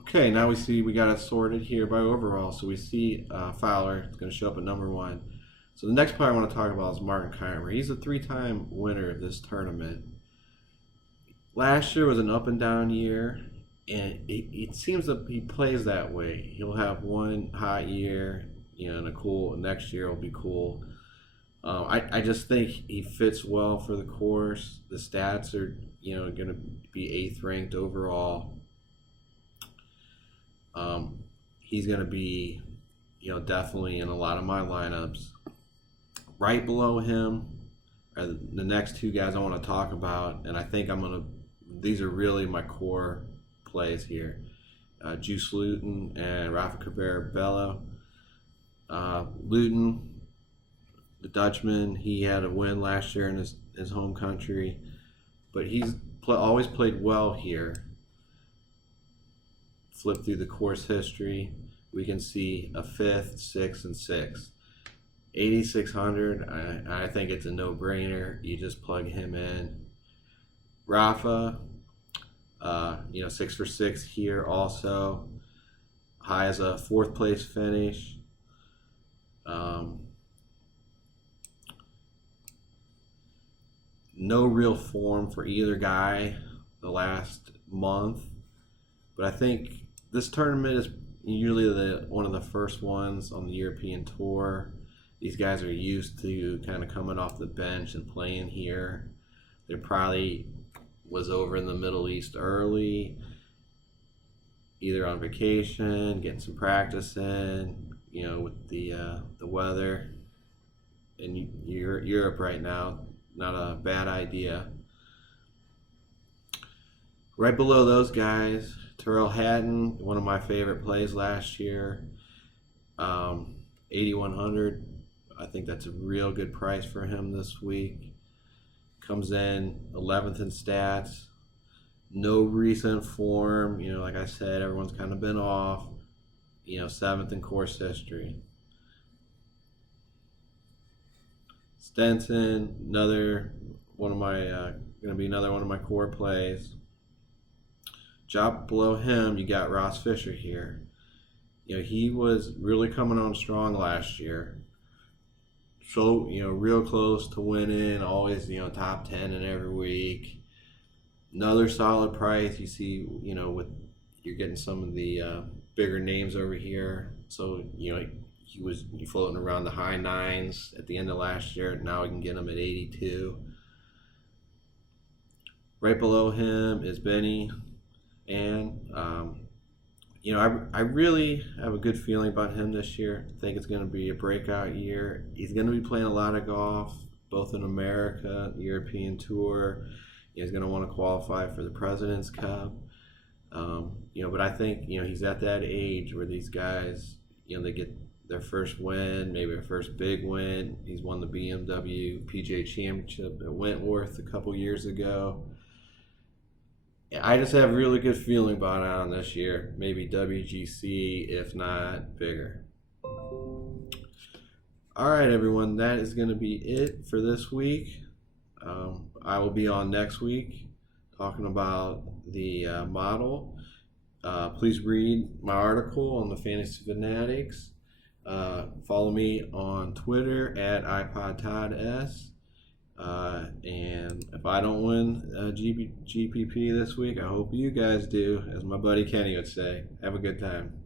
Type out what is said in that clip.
Okay, now we got it sorted here by overall. So we see Fowler is going to show up at number one. So the next player I want to talk about is Martin Keimer. He's a three-time winner of this tournament. Last year was an up and down year, and it seems that he plays that way. He'll have one hot year, and a cool next year will be cool. I just think he fits well for the course. The stats are, going to be eighth ranked overall. He's going to be, definitely in a lot of my lineups. Right below him are the next two guys I want to talk about, and I think these are really my core plays here. Juice Luton and Rafa Cabrera Bello. Luton, the Dutchman, he had a win last year in his home country, but he's always played well here. Flip through the course history, we can see a fifth, sixth, and sixth. 8,600, I think it's a no-brainer. You just plug him in. Rafa, 6 for 6 here also. High as a fourth place finish. No real form for either guy the last month, but I think this tournament is usually one of the first ones on the European Tour. These guys are used to kind of coming off the bench and playing here. They probably was over in the Middle East early, either on vacation, getting some practice in, with the weather in Europe right now. Not a bad idea. Right below those guys, Tyrrell Hatton, one of my favorite plays last year. 8,100. I think that's a real good price for him this week. Comes in 11th in stats. No recent form. Like I said, everyone's kind of been off. 7th in course history. Stenson, another one of my going to be another one of my core plays. Drop below him, you got Ross Fisher here. He was really coming on strong last year. So, real close to winning, always, top 10 in every week. Another solid price. You see, you're getting some of the bigger names over here. So, he was floating around the high nines at the end of last year. Now we can get him at 82. Right below him is Benny. And, I really have a good feeling about him this year. I think it's going to be a breakout year. He's going to be playing a lot of golf, both in America, the European Tour. He's going to want to qualify for the President's Cup. But I think, he's at that age where these guys, they get their first win, maybe their first big win. He's won the BMW PGA Championship at Wentworth a couple years ago. I just have a really good feeling about Allen this year. Maybe WGC, if not bigger. All right, everyone. That is going to be it for this week. I will be on next week talking about the model. Please read my article on the Fantasy Fanatics. Follow me on Twitter at iPod Todd S. And if I don't win GPP this week, I hope you guys do, as my buddy Kenny would say. Have a good time.